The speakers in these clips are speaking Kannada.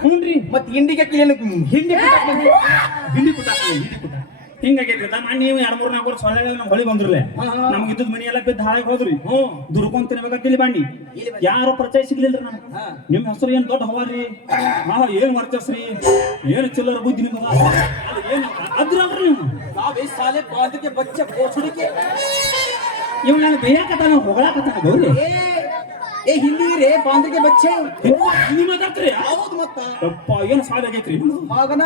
ಹ್ಞೂನ್ರಿ ಮತ್ತೆ ಹಿಂಡಿಗೆ ಏನು ಹಿಂಡಿ? ಹಿಂಡಿ ಕುಟ್ಟ ಹಿಂಡಿ ಕುಟ್ಟ ಹಿಂಗಾಗೈತಿ ನಾನು ನೀವು ಎರಡು ಮೂರ್ ನಾಲ್ಕು ವರ್ಷ ಸೊಳ್ಳೆ ನಮ್ಮ ಹೊಳಿ ಬಂದ್ರಲ್ಲ. ನಮ್ಗೆ ಇದ್ದದ ಮನಿ ಎಲ್ಲ ಬಿದ್ದು ಹಾಳಾಗಿ ಹೋದ್ರಿ. ಹ್ಞೂ. ದುರ್ಕೊಂಡ್ ತಿನ್ಬೇಕಂತಿಲ್ಲಿ ಬಾಂಡಿ ಯಾರು ಪರಿಚಯ ಸಿಗ್ಲಿಲ್ರಿ ನಮ್ಗೆ? ನಿಮ್ಮ ನಿಮ್ ಹೆಸರು ಏನು ದೊಡ್ಡ ಹವಾರಿ? ಹಾ ಏನ್ ವರ್ಚಸ್ರಿ? ಏನು ಚಿಲ್ಲರ ಬುದ್ಧಿ ನಿಮ್ಗೆ? ಏನ್ ಅದ್ರಲ್ರಿ ನೀವು? ನಾವೇ ಸಾಲೆ ಬಾಂಧಕ್ಕೆ ಬಚ್ಚ ಬೋಸುಡಿಕೆ ಇವ್ ನಾನು ಬೇಯಕತ್ತಾನ ಹೊಗಳಕತ್ತಾನ ಗೌರಿ? ಏ ಹಿಂದಿ ರೇ ಬಾಂದ್ರಿಗೆ ಬಚ್ಚೆ. ಹಿಂದಿ ಯಾವ್ದು ಮತ್ತ. ಅಪ್ಪ ಏನು ಸಾಲ ಆಗೈತ್ರಿ ಮಗನ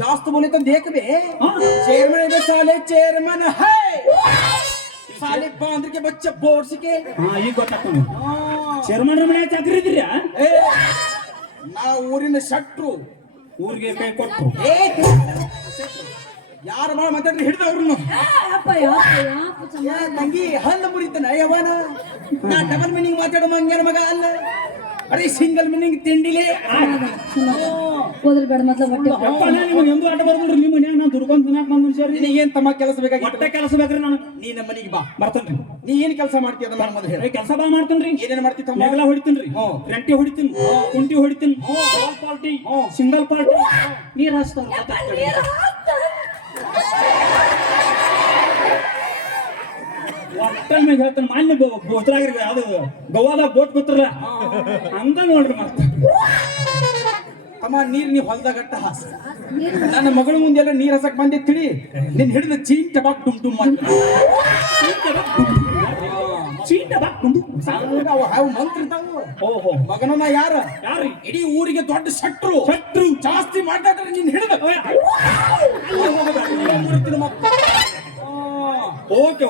ಜಾಸ್ತಿ ಬುಲಿತ ದೇಖಬೆ ಚೇರ್ಮನ್ ಇದೆ ಸಾಲೆ ಚೇರ್ಮನ್ ಹೇ ಸಾಲೆ ಬಾಂದ್ರಿಗೆ ಬಚ್ಚೆ ಬೋರ್ಸಿಕೆ ಹಾ ಈಗ ಗೊತ್ತಾಗ್ತಾನೆ ಚೇರ್ಮನ್ ರಮಣೆ ಚದ್ರಿದ್ರಿ ನಾ ಊರಿನ ಶಟ್ರು. ಊರಿಗೆ ಕೈ ಕೊಟ್ಟು ಏ ಯಾರು ಮಾಡ ಮಾತಾಡ್ರಿ ಹಿಡಿದವ್ರನ್ನು ತಂಗಿ ಹಲ್ಲು ಮುರಿತಾನ ಯಾವನ ನಾ ಡಬಲ್ ಮೀನಿಂಗ್ ಮಾತಾಡೋ ಮಂಗ್ಯಾನ ಮಗ ಅಲ್ಲ. ಅರೆ ಸಿಂಗಲ್ ಮೀನಿಂಗ್ ತಿಂಡಿಲಿ ಓದಲ್ಬೇಡ ಬೇಡ ಮೊದ್ಲ ಹೊಟ್ಟೆ ನಿಮ್ಗೆ ಎಂದೂ ಆಟ ಬರ್ಬಿಡ್ರಿ ನಿಮ್ಮ ಮನ್ಯಾಗ ನಾನು ದುಡ್ಕೊಂಡ್ ತಿನ್ನಾಕ ಬಂದ್ ನೀ ಏನ್ ತಮ್ಮ ಕೆಲಸ ಬೇಕಾಗಿತ್ತು? ಹೊಟ್ಟೆ ಕೆಲಸ ಬೇಕ್ರಿ ನಾನು ನೀ ನಮ್ಮ ಮನೆಗೆ ಬಾ ಬರ್ತೇನ್ರಿ ನೀ ಏನ್ ಕೆಲಸ ಮಾಡ್ತೀಯ ಅದನ್ನ ಮೊದಲು ಹೇಳಿ. ಕೆಲಸ ಬಾ ಮಾಡ್ತೇನ್ರಿ. ಏನೇನ್ ಮಾಡ್ತಿ ತಮ್ಮ? ನೆಗಲ ಹೊಡಿತೀನ್ರಿ. ರಂಟಿ ಹೊಡಿತೀನಿ ಕುಂಟಿ ಹೊಡಿತೀನಿ ಡಬಲ್ ಪಾರ್ಟಿ ಸಿಂಗಲ್ ಪಾರ್ಟಿ. ನೀರ್ ಹಚ್ತಾರ ಒಟ್ಟಲ್ ಮೇಲೆ ಹೇಳ್ತಾನೆ ಮಾನ್ಯ ಬೋತ್ರಾಗ್ರಿ ಅದು ಗೋವಾದಾಗ ಬೋಟ್ ಬಿತ್ತಲ್ಲ ಅಂದ ನೋಡ್ರಿ ಮತ್ತೆ. ಅಮ್ಮ ನೀರ್ ನೀ ಹೊಲ್ದಾಗಟ್ಟ ಹಾಸ. ನನ್ನ ಮಗಳ ಮುಂದೆ ಎಲ್ಲ ನೀರ್ ಹಸಕ್ ಬಂದಿ ತಿಳಿ ನಿನ್ ಹಿಡಿದ ಚೀನ್ ಟಬಾಕ್ ಟುಮ್ ಟುಮ್ ಚೀಟ ಬಾಕ್ಕೊಂಡು ಅವು ಮಂತ್ರ ಇರ್ತಾವು. ಓಹೋ. ಮಗನನ್ನ ಯಾರ? ಯಾರಿ ಇಡೀ ಊರಿಗೆ ದೊಡ್ಡ ಶಟ್ರು ಶಟ್ರು. ಜಾಸ್ತಿ ಮಾಡ್ತಾ ನೀನ್ ಹಿಡಿದ.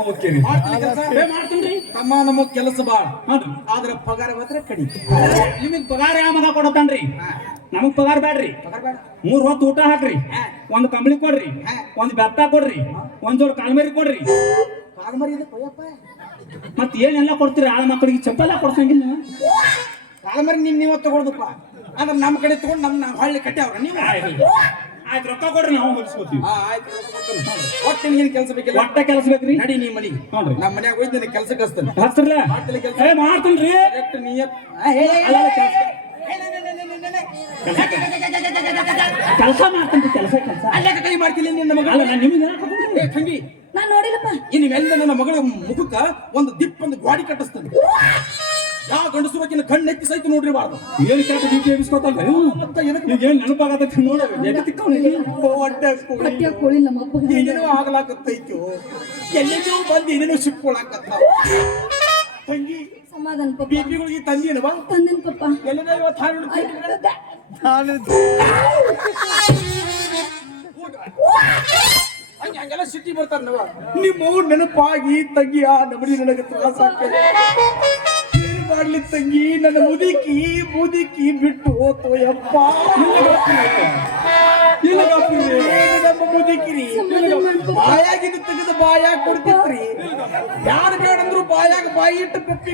ಮಾಡ್ತೀನ್ರಿ ತಮ್ಮ ನಮ್ಮ ಕೆಲಸ ಬಾಳ ಆದ್ರ ಪಗಾರ ಮಾತ್ರ ಕಡಿಮೆ ನಿಮಗ್ ಪಗಾರ ಯಾವ ಮಗ ಕೊಡತಾನ್ರಿ ನಮಗ್ ಪಗಾರ ಬೇಡ್ರಿ ಪಗಾರ ಬೇಡ. ಮೂರ್ ಹೊತ್ತು ಊಟ ಹಾಕ್ರಿ. ಒಂದ್ ಕಂಬಳಿ ಕೊಡ್ರಿ. ಒಂದ್ ಬೆತ್ತ ಕೊಡ್ರಿ. ಒಂದ್ ಜೋಡ್ ಕಾಲ್ಮರಿ ಕೊಡ್ರಿ. ಮತ್ ಏನೆಲ್ಲ ಕೊಡ್ತೀರಿ? ಆಳ ಮಕ್ಕಳಿಗೆ ಚಪ್ಪಲ್ಲ ಕೊಡ್ಸಂಗಿಲ್ಲ. ಕಾಲ್ಮರಿ ನಿಮ್ ನೀವ ತಗೊಳ್ದಪ್ಪ. ಅಂದ್ರೆ ನಮ್ಮ ಕಡೆ ತಗೊಂಡ್ ನಮ್ ಹಳ್ಳಿ ಕಟ್ಟಿ ಅವ್ರ. ನೀವು ಆಯ್ತು ರೊಕ್ಕ ಕೊಡ್ರಿ ನಾವು ಹೊಲಿಸ್ಕೋತೀವಿ ಹಾ, ಆಯ್ತು ಒಟ್ಟು ನಿನ್ಗೇನ್ ಕೆಲಸ ಬೇಕಿಲ್ಲ? ಒಟ್ಟ ಕೆಲಸ ಬೇಕ್ರಿ? ನಡಿ ನೀ ಮನಿ. ನೋಡ್ರಿ ನಮ್ಮ ಮನ್ಯಾಗ ಹೋಯ್ತು ನಿನಗೆ ಕೆಲ್ಸಕ್ಕೆ ಹಚ್ತೇನೆ. ಹಚ್ತ್ರಲ್ಲ ಮಾಡ್ತಿಲ್ಲ ಕೆಲ್ಸ? ಏ ಕರೆಕ್ಟ್ ಅಲ್ಲ, ಹೇ, ಕೆಲ್ಸ. ಹೇ, ನೇ. ಕೆಲಸ ಮಾಡ್ತೀನಿ ಕೆಲಸ. ಕೆಲಸ ಅಲ್ಯಾಕ ಕೈ ಮಾಡ್ತೀನಿ ನಿನ್ನ ಮಗ ಅಲ್ಲ ನಾನು ನಿಮಗೆ ತಂಗಿ. ನಾನು ನೋಡಿಲ್ಲಪ್ಪ. ಇನ್ನು ಎಲ್ಲ ನನ್ನ ಮಗಳ ಮುಖಕ್ಕ ಒಂದು ದಿಪ್ಪ ಒಂದು ಗಾಡಿ ಕಟ್ಟಿಸ್ತೇನೆ. ಯಾವ ಗಂಡಸು ಆಕಿನ ಕಣ್ಣು ಎತ್ತಿ ಸಹಿತ ನೋಡ್ರಿ ಬಾರ್ದು ಏನ್ ಕೆಟ್ಟ ಬೀಪಿ ಎಬ್ಸ್ಕೊತಲ್ಲ ಮತ್ತೆ ಏನಕ್ಕೆ? ಈಗ ಏನ್ ನೆನಪಾಗತ್ತೆ ನೋಡೋದು ಹೊಟ್ಟೆ ಹೊಟ್ಟೆ ನಮ್ಮ ಅಪ್ಪ ಏನೇನೋ ಆಗ್ಲಾಕತ್ತೈತು ಎಲ್ಲೆಲ್ಲೋ ಬಂದು ಏನೇನೋ ಸಿಕ್ಕೊಳಕತ್ತ. ತಂಗಿ ಸಮಾಧಾನ ಪಪ್ಪ. ಬಿಪಿಗಳಿಗೆ ತಂದನ್ ಪಪ್ಪ. ಇವತ್ತು ಹಂಗೆಲ್ಲ ಸಿಟ್ಟಿ ಬರ್ತಾರ ನಿಮ್ಮ ನೆನಪಾಗಿ ತಂಗಿ ಆ ನಮನಿ ನನಗೆ ತ್ರಾಸ ಆಗ್ತದೆ ಮಾಡ್ಲಿ ತಂಗಿ, ನನ್ನ ಮುದುಕಿ ಮುದುಕಿ ಬಿಟ್ಟು ಹೋತು ಯಪ್ಪ. ನಮ್ಮ ಮುದುಕಿರಿ. ಬಾಯಾಗಿದ್ದು ತೆಗೆದು ಬಾಯಾಗ ಕೊಡ್ತಿತ್ರಿ. ಯಾರು ಬೇಡಂದ್ರು ಬಾಯಾಗ ಬಾಯಿ ಇಟ್ಟು ಪಪ್ಪಿ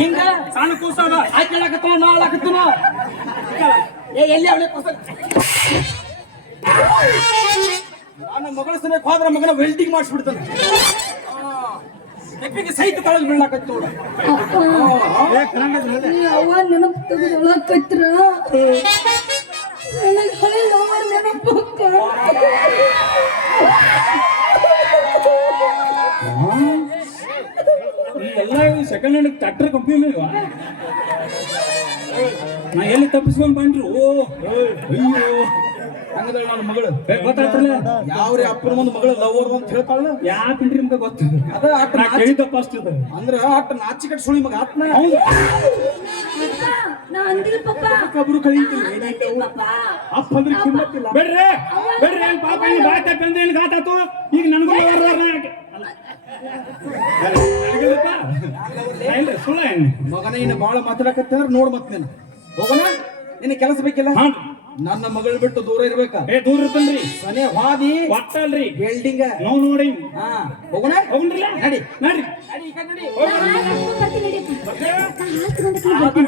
ಹಿಂಗ? ಸಣ್ಣ ಕೂಸದ ಆಯ್ಕೆಳಕತ್ತವ ನಾಳಕತ್ತವ ಏ, ಎಲ್ಲಿ ಅವಳೆ? ಕೂಸ ನನ್ನ ಮಗಳ ಸಮೇತ ಹೋದ್ರೆ ಮಗನ ವೆಲ್ಡಿಂಗ್ ಮಾಡಿಸ್ಬಿಡ್ತಾನೆ. ಸಹಿತ ತಳಗ್ ಬೀಳಾಕತ್ತು ಅವ್ವ ನೆನಪು ತೆಗೆದೊಳಕತ್ರ. ನನಗೆ ಹಳೆ ನೆನಪು ಎಲ್ಲ ಸೆಕೆಂಡ್ ಹ್ಯಾಂಡ್ ಟ್ರ್ಯಾಕ್ಟರ್ ಕಂಪ್ನಿ ಇಲ್ವಾ? ನಾ ಎಲ್ಲಿ ತಪ್ಪಿಸ್ಕೊಂಡ್ ಬಂದ್ರು? ಓ ಅಯ್ಯೋ. ಹಂಗದ ನನ್ನ ಮಗಳು? ಗೊತ್ತಾಯ್ತಲ್ಲ? ಯಾವ್ರಿ ಅಪ್ಪನ ಮುಂದೆ ಮಗಳು ಲವರ್ ಅಂತ ಹೇಳ್ತಾಳ ಯಾಕಂದ್ರಿ ನಿಮ್ಗೆ ಗೊತ್ತು? ಅದ ಅಟ್ ನಾ ಕೇಳಿದ್ದಪ್ಪ ಅಂದ್ರೆ ಅಂದ್ರ ಆಟ ನಾಚಿಕಟ್ ಸುಳಿ ಮಗ ಆತ್ನ ಕಬ್ರು ಕಳೀತಿಲ್ಲ? ಅಪ್ಪ ಅಂದ್ರೆ ಕಿಮ್ಮತ್ತಿಲ್ಲ. ಬೇಡ್ರಿ ಬೇಡ್ರಿ ಏನ್ ಪಾಪ ಏನ್ ತಪ್ಪಿ ಅಂದ್ರೆ ಏನ್ ಗಾತಾತು ಈಗ ನನಗೂ ಸುಳ್ಳ ಮಗನ ಇನ್ನು ಬಾಳ ಮಾತಾಡಕತ್ತಂದ್ರ ನೋಡ್ ಮತ್ ನೀನು. ಹೋಗೋಣ? ನಿನ್ನ ಕೆಲಸ ಬೇಕಿಲ್ಲ? ಹಾಂ. ನನ್ನ ಮಗಳ ಬಿಟ್ಟು ದೂರ ಇರ್ಬೇಕಾ? ಏ ದೂರ ಇರ್ತನ್ರಿ. ಮನೆ ಹಾದಿ ಒಟ್ಟಲ್ರಿ. ಬಿಲ್ಡಿಂಗ್ ನೋ ನೋಡಿ. ಹಾ. ಹೋಗೋಣ? ಹೋಗ್ರಿ ನಡಿ. ನಡ್ರಿ ನಡಿ ಈ ಕಡೆ ಬರ್ತೀನಿ ಬರ್ತೀನಿ.